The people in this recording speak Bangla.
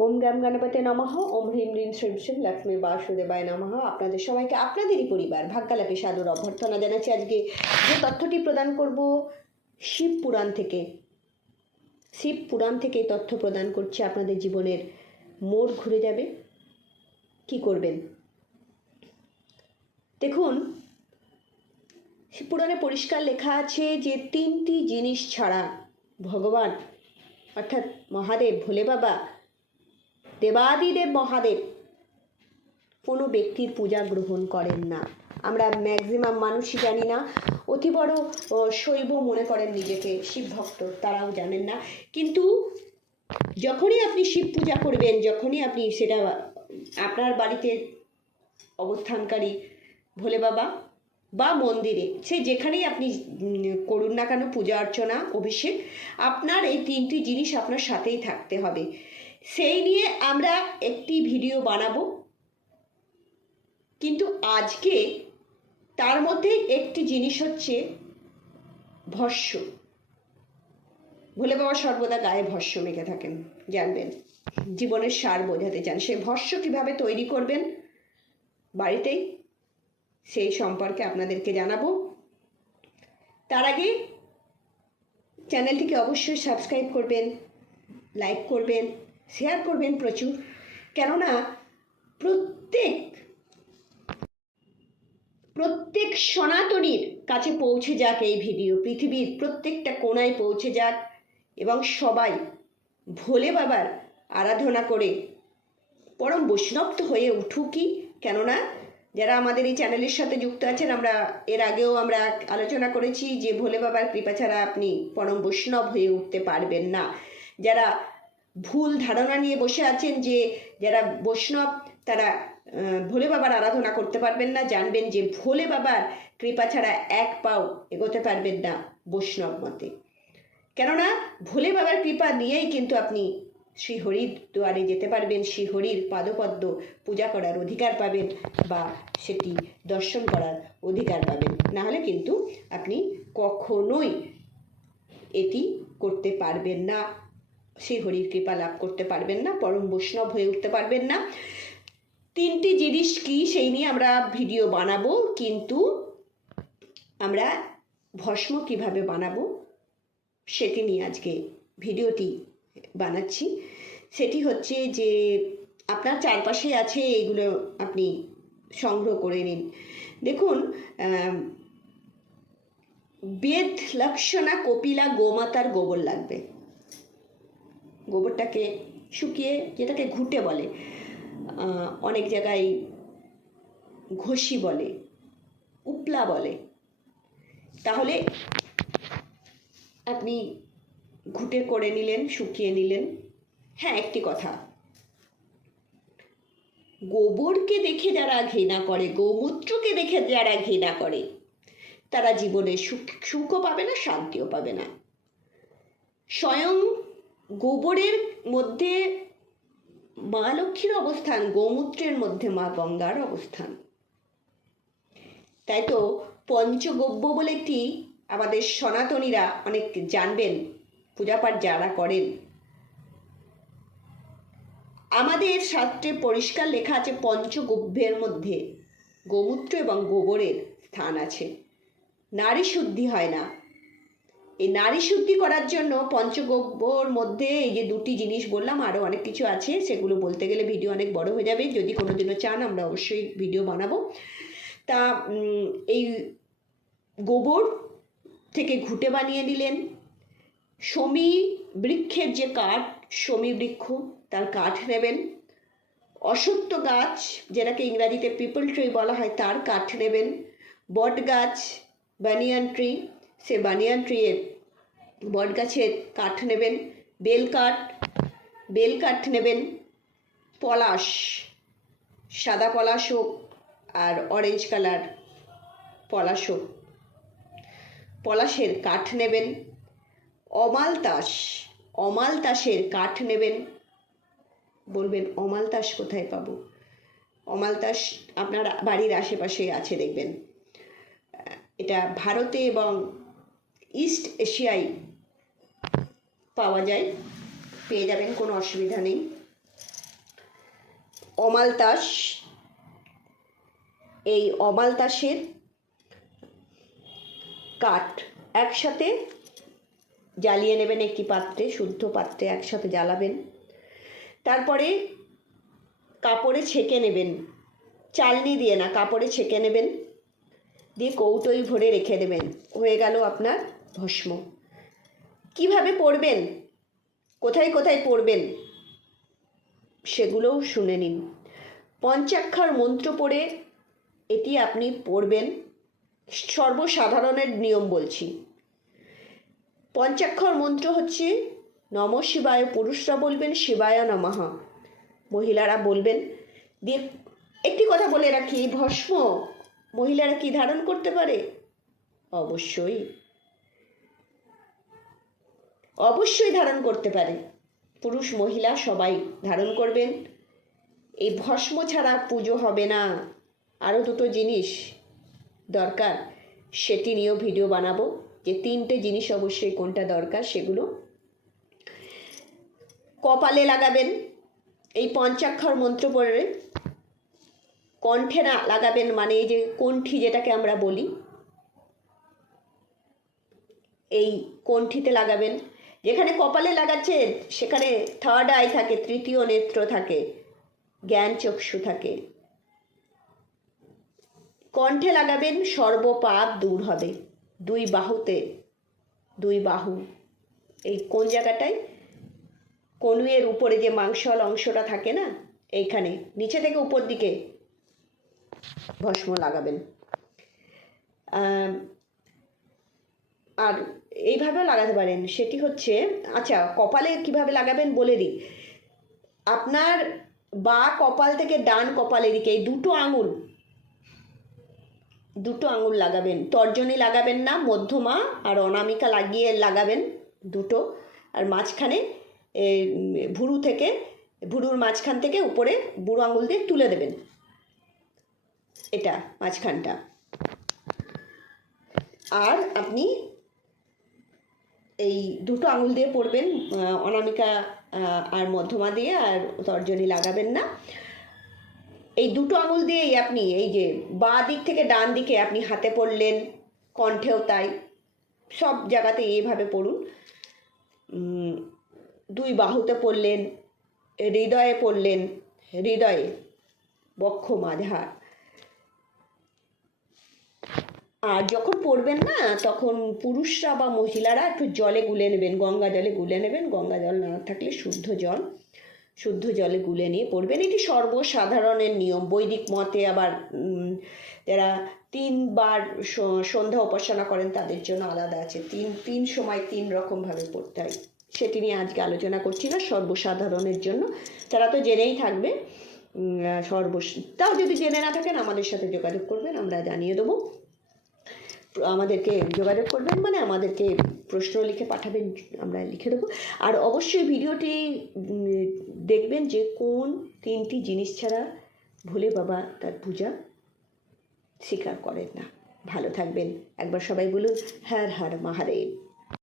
ওম গ্যাম গণপতি নমঃ। ওম হ্রিম হ্রিম শ্রীম শ্রীম লক্ষ্মী বাসুদেবায় নমঃ। আপনাদের সবাইকে, আপনাদেরই পরিবার, ভাগ্যালাপি সাদর অভ্যর্থনা জানাচ্ছি। আজকে যে তথ্যটি প্রদান করব, শিব পুরাণ থেকে। শিব পুরাণ থেকে তথ্য প্রদান করছি। আপনাদের জীবনের মোড় ঘুরে যাবে। কি করবেন? দেখুন, শিব পুরাণে পরিষ্কার লেখা আছে যে তিনটি জিনিস ছাড়া ভগবান, অর্থাৎ মহাদেব, ভোলে বাবা দেবাদিদেব মহাদেব। কোনো ব্যক্তির পূজা গ্রহণ করেন না। আমরা ম্যাক্সিমাম মানুষই জানি না। অতি বড় শৈব মনে করেন নিজেকে, শিব ভক্ত, তারাও জানেন না। কিন্তু যখনই আপনি শিব পূজা করবেন, যখনই আপনি সেটা, আপনার বাড়িতে অবস্থানকারী ভোলে বাবা বা মন্দিরে, সে যেখানেই আপনি করুন না কেন, পূজা অর্চনা, অভিষেক, আপনার এই তিনটি জিনিস আপনার সাথেই থাকতে হবে। সেই নিয়ে আমরা একটি ভিডিও বানাবো। কিন্তু আজকে তার মধ্যে একটি জিনিস হচ্ছে ভস্য। ভোলে বাবা সর্বদা গায়ে ভস্য মেখে থাকেন, জানবেন? জীবনের সার বোঝাতে চান। সেই ভস্য কীভাবে তৈরি করবেন? বাড়িতেই সেই সম্পর্কে আপনাদেরকে জানাব। তার আগে চ্যানেলটিকে অবশ্যই সাবস্ক্রাইব করবেন, লাইক করবেন শেয়ার করবেন প্রচুর। কেননা প্রত্যেক প্রত্যেক সনাতনীর কাছে পৌঁছে যাক এই ভিডিও। পৃথিবীর প্রত্যেকটা কোণায় পৌঁছে যাক এবং সবাই ভোলে বাবার আরাধনা করে পরম বৈষ্ণব হয়ে উঠুকই কেননা যারা আমাদের এই চ্যানেলের সাথে যুক্ত আছেন, আমরা এর আগেও আমরা আলোচনা করেছি যে ভোলে বাবার কৃপা ছাড়া আপনি পরম বৈষ্ণব হয়ে উঠতে পারবেন না। যারা ভুল ধারণা নিয়ে বসে আছেন যে যারা বৈষ্ণব, তারা ভোলে বাবার আরাধনা করতে পারবেন না। জানবেন যে ভোলে বাবার কৃপা ছাড়া এক পাও এগোতে পারবেন না বৈষ্ণব মতে। কেননা ভোলে বাবার কৃপা নিয়েই কিন্তু আপনি শ্রীহরির দুয়ারে যেতে পারবেন, শ্রীহরির পাদপদ্ম পূজা করার অধিকার পাবেন বা সেটি দর্শন করার অধিকার পাবেন। নাহলে কিন্তু আপনি কখনোই এটি করতে পারবেন না। শ্রীহরির কৃপা লাভ করতে পারবেন না, পরম বৈষ্ণব হয়ে উঠতে পারবেন না। তিনটি জিনিস কি সেই নিয়ে আমরা ভিডিও বানাবো, কিন্তু আমরা ভস্ম কীভাবে বানাবো সেটি নিয়ে আজকে ভিডিওটি বানাচ্ছি। সেটি হচ্ছে যে আপনার চারপাশে আছে এগুলো আপনি সংগ্রহ করে নিন। দেখুন বেদ, লক্ষণা, কপিলা, গোমাতার গোবর লাগবে। গোবরটাকে শুকিয়ে যেটাকে ঘুটে বলে অনেক জায়গায় ঘষি বলে, উপলা বলে, তাহলে আপনি ঘুটে করে নিলেন, শুকিয়ে নিলেন। হ্যাঁ একটি কথা। গোবরকে দেখে যারা ঘৃণা করে, গোমূত্রকে দেখে যারা ঘৃণা করে, তারা জীবনে সুখ, সুখও পাবে না, শান্তিও পাবে না। স্বয়ং গোবরের মধ্যে মা লক্ষ্মীর অবস্থান, গোমূত্রের মধ্যে মা গঙ্গার অবস্থান। তাই তো পঞ্চগব্য বলে একটি আমাদের সনাতনীরা অনেক জানবেন, পূজাপাঠ যারা করেন। আমাদের শাস্ত্রে পরিষ্কার লেখা আছে পঞ্চগব্যের মধ্যে, গোমূত্র এবং গোবরের স্থান আছে। নারী শুদ্ধি হয় না। এই নারী শুদ্ধি করার জন্য পঞ্চগব্যর মধ্যে এই যে দুটি জিনিস বললাম আরও অনেক কিছু আছে, সেগুলো বলতে গেলে ভিডিও অনেক বড় হয়ে যাবে। যদি কোনো দিনও চান, আমরা অবশ্যই ভিডিও বানাবো। তা এই গোবর থেকে ঘুটে বানিয়ে নিলেন। শমী বৃক্ষের যে কাঠ, শমী বৃক্ষ, তার কাঠ নেবেন। অসত্য গাছ, যেটাকে ইংরাজিতে পিপল ট্রি বলা হয়, তার কাঠ নেবেন। বট গাছ বানিয়ান ট্রি সে বানিয়ান ট্রিয়ের বট গাছের কাঠ নেবেন, বেল কাঠ বেল কাঠ নেবেন, পলাশ, সাদা পলাশ হোক আর অরেঞ্জ কালার পলাশ হোক। পলাশের কাঠ নেবেন অমালতাস অমালতাসের কাঠ নেবেন। বলবেন অমালতাস কোথায় পাবো? অমালতাস আপনার বাড়ির আশেপাশে আছে, দেখবেন। এটা ভারতে এবং ইস্ট এশিয়ায় পাওয়া যায়, পেয়ে যাবেন, কোনো অসুবিধা নেই। অমালতাস, এই অমালতাসের কাঠ একসাথে জ্বালিয়ে নেবেন একটি পাত্রে, শুদ্ধ পাত্রে একসাথে জ্বালাবেন। তারপরে কাপড়ে ছেঁকে নেবেন, চালনি দিয়ে না, কাপড়ে ছেঁকে নেবেন। দিয়ে কৌটোই ভরে রেখে দেবেন। হয়ে গেল আপনার ভস্ম। কীভাবে পড়বেন? কোথায় কোথায় পড়বেন? সেগুলোও শুনে নিন। পঞ্চাক্ষর মন্ত্র পড়ে এটি আপনি পড়বেন। সর্বসাধারণের নিয়ম বলছি। পঞ্চাক্ষর মন্ত্র হচ্ছে, নম শিবায় পুরুষরা বলবেন, শিবায় নমঃ। মহিলারা বলবেন দিয়ে একটি কথা বলে রাখি, ভস্ম মহিলারা কি ধারণ করতে পারে? অবশ্যই। অবশ্যই ধারণ করতে পারে। পুরুষ মহিলা সবাই ধারণ করবেন। এই ভস্ম ছাড়া পুজো হবে না। আরও দুটো জিনিস দরকার, সেটি নিয়েও ভিডিও বানাবো। যে তিনটে জিনিস অবশ্যই কোনটা দরকার সেগুলো। কপালে লাগাবেন, এই পঞ্চাক্ষর মন্ত্র পড়ে। কণ্ঠে না লাগাবেন মানে এই যে কণ্ঠি যেটাকে আমরা বলি। এই কণ্ঠিতে লাগাবেন। যেখানে কপালে লাগাচ্ছেন সেখানে থার্ড আই থাকে, তৃতীয় নেত্র থাকে, জ্ঞান চক্ষু থাকে। কণ্ঠে লাগাবেন সর্বপাপ দূর হবে। দুই বাহুতে, দুই বাহু। এই কোন জায়গাটায়? কনুয়ের উপরে যে মাংসল অংশটা থাকে না, এইখানে। নিচে থেকে উপর দিকে ভস্ম লাগাবেন। আর এইভাবেও লাগাতে পারেন। সেটি হচ্ছে আচ্ছা কপালে কীভাবে লাগাবেন বলে দিই। আপনার বা কপাল থেকে ডান কপালের দিকে এই দুটো আঙুল দুটো আঙুল লাগাবেন। তর্জনী লাগাবেন না, মধ্যমা আর অনামিকা লাগিয়ে লাগাবেন দুটো। আর মাঝখানে ভুরু থেকে, ভুরুর মাঝখান থেকে উপরে বুড়ো আঙুল দিয়ে তুলে দেবেন। এটা মাঝখানটা। আর আপনি এই দুটো আঙুল দিয়ে পড়বেন অনামিকা আর মধ্যমা দিয়ে, আর তর্জনী লাগাবেন না। এই দুটো আঙুল দিয়েই আপনি, এই যে বাঁ দিক থেকে ডান দিকে আপনি হাতে পড়লেন, কণ্ঠেও তাই, সব জায়গাতে এইভাবে পড়ুন। দুই বাহুতে পড়লেন, হৃদয়ে পড়লেন, হৃদয়ে বক্ষ মাঝা আর যখন পড়বেন না, তখন পুরুষরা বা মহিলারা একটু জলে গুলে নেবেন, গঙ্গা জলে গুলে নেবেন। গঙ্গা জল না থাকলে শুদ্ধ জল, শুদ্ধ জলে গুলে নিয়ে পড়বেন। এটি সর্বসাধারণের নিয়ম। বৈদিক মতে আবার যারা তিনবার সন্ধ্যা উপাসনা করেন, তাদের জন্য আলাদা আছে। তিন তিন সময় তিন রকমভাবে পড়তে হয়। সেটি নিয়ে আজকে আলোচনা করছি না, সর্বসাধারণের জন্য। তারা তো জেনেই থাকবে সর্বস, তাও যদি জেনে না থাকেন, আমাদের সাথে যোগাযোগ করবেন, আমরা জানিয়ে দেবো। আমাদেরকে যোগাযোগ করবেন মানে আমাদেরকে প্রশ্ন লিখে পাঠাবেন, আমরা লিখে দেবো। আর অবশ্যই ভিডিওটি দেখবেন যে কোন তিনটি জিনিস ছাড়া ভোলে বাবা তার পূজা স্বীকার করেন না। ভালো থাকবেন। একবার সবাই বলুন হ্যার হার মহাদেব।